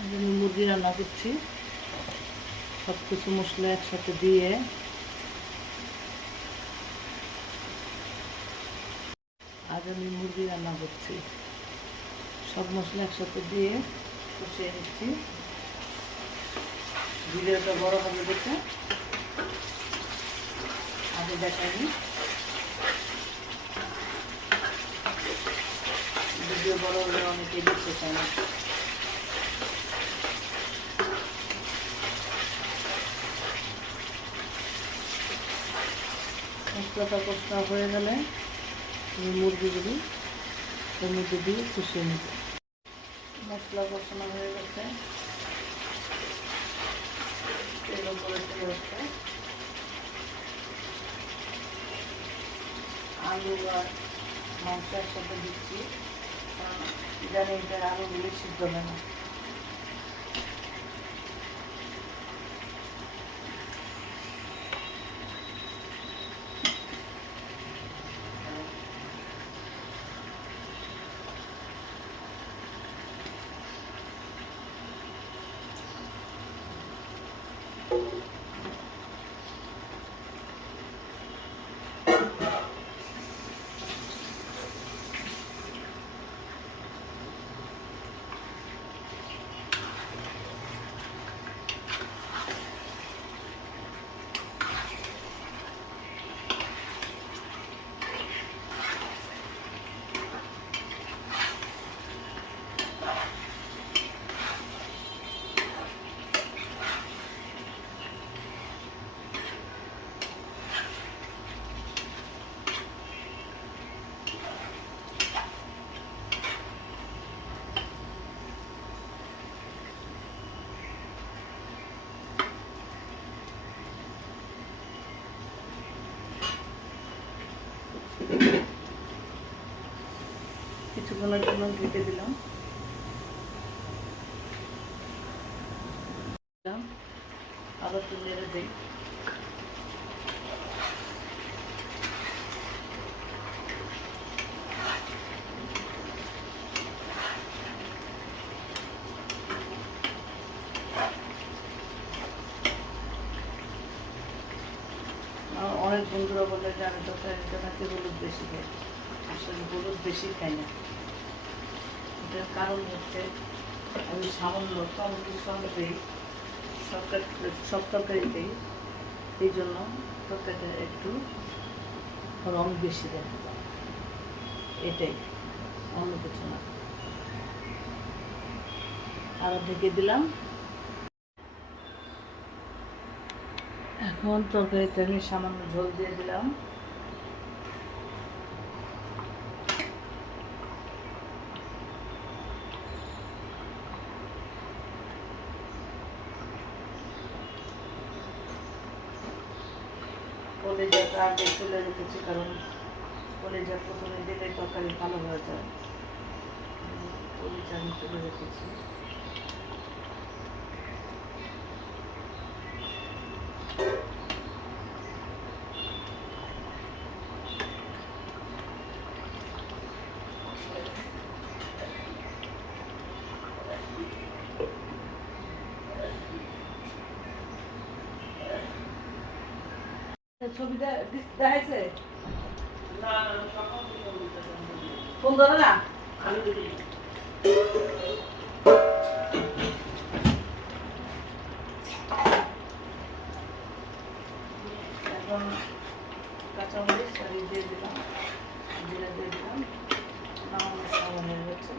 আমি মুরগি রান্না করছি, সব কিছু মশলা একসাথে দিয়ে। আজ আমি মুরগি রান্না করছি, সব মশলা একসাথে দিয়ে কষিয়ে নিচ্ছি। ভিডিওটা বড় হবে দেখে আগে দেখাইনি, ভিডিও বড় হলে অনেকেই দেখতে চায় না। মশলাটা কষা হয়ে গেলে আমি মুরগিগুলি এর মধ্যে দিয়ে কষিয়ে নিব। মশলা কষানো হয়ে গেছে, তেল উপরে চলে যাচ্ছে। আলু আর মাংস একসাথে দিচ্ছি, কারণ জানি এটা আলুগুলি সিদ্ধ হবে না। কিছুক্ষণের জন্য ঢেকে দিলাম। আবার একটু নেড়ে দিই। অনেক বন্ধুরা বলে যে আমি তো নাকি হলুদ বেশি খাই, আসলে হলুদ বেশি খাই না। এটার কারণ হচ্ছে আমি সামান্য টমেটো সস দিই সব তরকারিতেই, এই জন্য তরকারিটা একটু রং বেশি দেখা যায়, এটাই, অন্য কিছু না। আর ঢেকে দিলাম। এখন তরকারিতে আমি সামান্য ঝোল দিয়ে দিলাম। কলেজাটা আগে তুলে রেখেছি, কারণ কলেজা প্রথমে দিলে তরকারি ভালো হয়ে যায়। কলেজা আমি তুলে রেখেছি। ছবি দেখাইছে ফোন ধরে না। এখন কাঁচামরিচ দিয়ে দিলাম, জিরা দিয়ে দিলাম, নামানোর সময় হয়ে গেছে।